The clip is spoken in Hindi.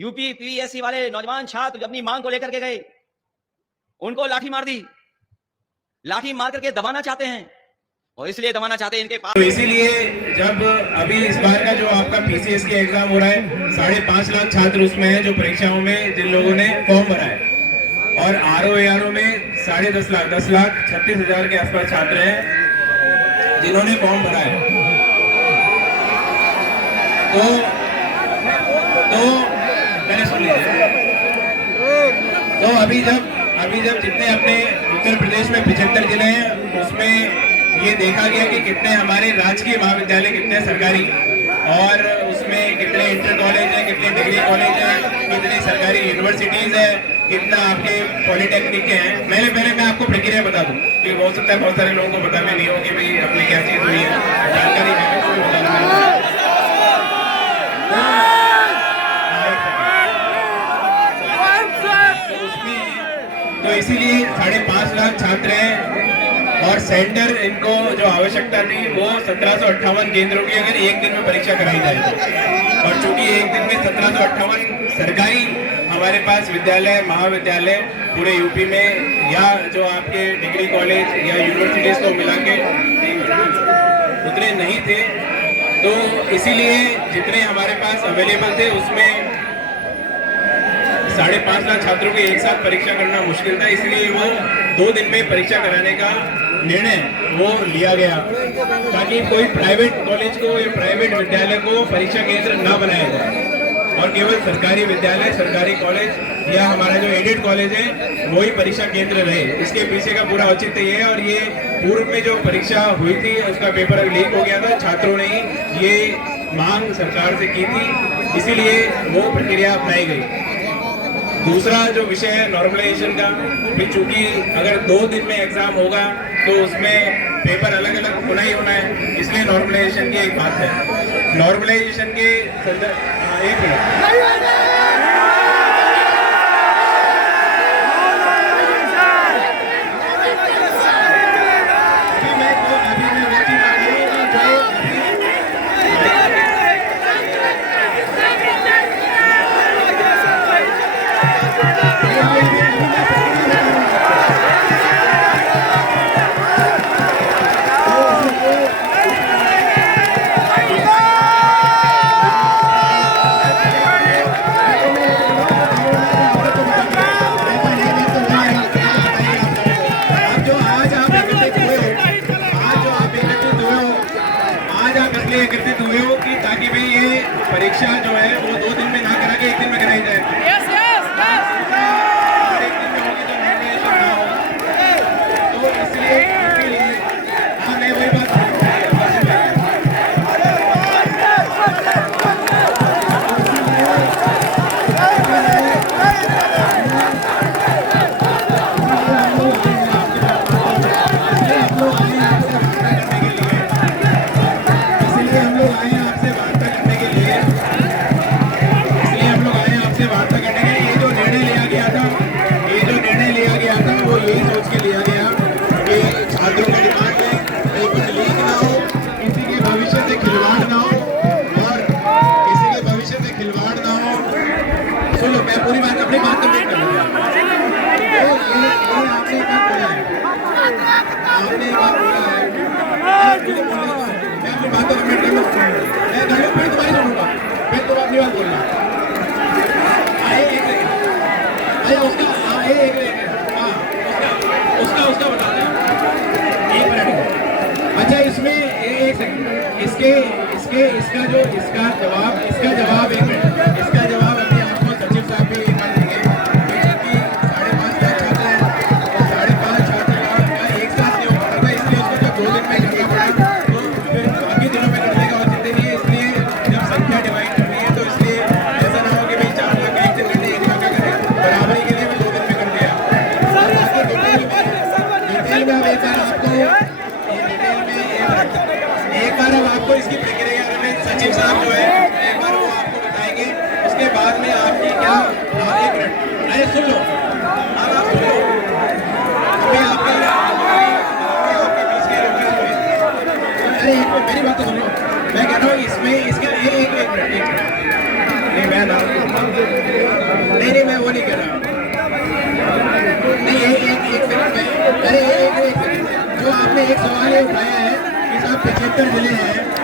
यूपी पीएससी वाले नौजवान छात्र अपनी मांग को लेकर के गए, उनको लाठी मार दी, लाठी मार करके दबाना चाहते हैं और इसलिए दबाना चाहते हैं इनके पास। तो इसीलिए जब अभी इस बार का जो आपका पीसीएस की एग्जाम हो रहा है, 5.5 लाख छात्र उसमें हैं जो परीक्षाओं में जिन लोगों ने फॉर्म भरा है, और आरओ में 10.5 लाख 36,000 के आसपास छात्र हैं जिन्होंने फॉर्म भरा है। तो मैंने सुन लीजिए। तो अभी जब जितने अपने उत्तर प्रदेश में 75 जिले हैं उसमें ये देखा गया कि कितने हमारे राजकीय महाविद्यालय, कितने सरकारी, और उसमें कितने इंटर कॉलेज हैं, कितने डिग्री कॉलेज हैं, कितनी सरकारी यूनिवर्सिटीज है, कितना आपके पॉलिटेक्निक के हैं। पहले मैं आपको प्रक्रिया बता दूं कि हो सकता है बहुत सारे लोगों को पता नहीं हो कि भाई अपनी क्या चीज हुई है, जानकारी नहीं है, बता दूं। तो इसीलिए 5.5 लाख छात्र हैं और सेंटर इनको जो आवश्यकता थी वो 1758 केंद्रों की अगर एक दिन में परीक्षा कराई जाए, और चूंकि एक दिन में 1758 सरकारी हमारे पास विद्यालय, महाविद्यालय पूरे यूपी में या जो आपके डिग्री कॉलेज या यूनिवर्सिटीज को मिला के उतने नहीं थे, तो इसीलिए जितने हमारे पास अवेलेबल थे उसमें 5.5 लाख छात्रों के एक साथ परीक्षा करना मुश्किल था। इसलिए वो 2 दिन में परीक्षा कराने का निर्णय वो लिया गया ताकि कोई प्राइवेट कॉलेज को या प्राइवेट विद्यालय को परीक्षा केंद्र ना बनाया जाए और केवल सरकारी विद्यालय, सरकारी कॉलेज या हमारा जो एडेड कॉलेज है वही परीक्षा केंद्र रहे। इसके पीछे का पूरा औचित्य ये है, और ये पूर्व में जो परीक्षा हुई थी उसका पेपर लीक हो गया था, छात्रों ने ही ये मांग सरकार से की थी, इसीलिए वो प्रक्रिया अपनाई गई। दूसरा जो विषय है नॉर्मलाइजेशन का, चूंकि अगर 2 दिन में एग्जाम होगा तो उसमें पेपर अलग अलग होना ही होना है, इसलिए नॉर्मलाइजेशन की एक बात है। नॉर्मलाइजेशन के संदर्भ एक मिनट, एकत्रित हुए हो कि ताकि भाई ये परीक्षा जो है वो 2 दिन में ना करा के 1 दिन में कराई जाए। एक दिन में होगी तो नॉमिनेशन ना हो, तो इसलिए हाँ मैं वही बात यही सोच के लिया गया कि छात्रों का डिमांड है कि कुछ लीक ना हो, किसी के भविष्य से खिलवाड़ ना हो, और किसी के भविष्य से खिलवाड़ ना हो। सुनो, मैं पूरी बात अपनी बात कंप्लीट कर लूंगा। आपने बात बोला है, आपने बात बोला है, मैं अपनी बात को कंप्लीट कर लूँ, मैं फिर तुम्हारी सुनूंगा, फिर तुम अपनी बात बोलना। आए एक उसका बताते हैं, 1 मिनट। अच्छा, इसमें एक सेकंड, इसका जवाब 1 मिनट, इसका जवाब अभी आपको सचिव साहब भी एक बार देंगे क्योंकि 5.5 लाख छात्र हैं और 5.5 छात्र का एक साथ नहीं हो पा रहा, इसलिए उसको जब 2 दिन में करना पड़ा तो फिर बाकी दिनों में करने का औचित्य नहीं है। इसलिए जब संख्या डिवाइड करनी है तो इसलिए ऐसा ना हो कि भाई 4 लाख एक दिन में 1 लाख का करें, बराबरी के लिए मैं 2 दिन में कर दिया। एक बार अब आपको इसकी प्रक्रिया में सचिव साहब जो है एक बार वो आपको बताएंगे, उसके बाद में आपकी क्या 1 मिनट, अरे सुन लो, अब आप सुन लो, अभी आपके बीच के लोग अरे एक मिनट मेरी बात तो सुनो, मैं कह रहा हूँ इसमें इसके एक मिनट नहीं, मैं नहीं मैं वो नहीं कह रहा। नहीं एक मिनट में, अरे एक मिनट, जो आपने एक सवाल ये उठाया है कि साहब 75 जिले हैं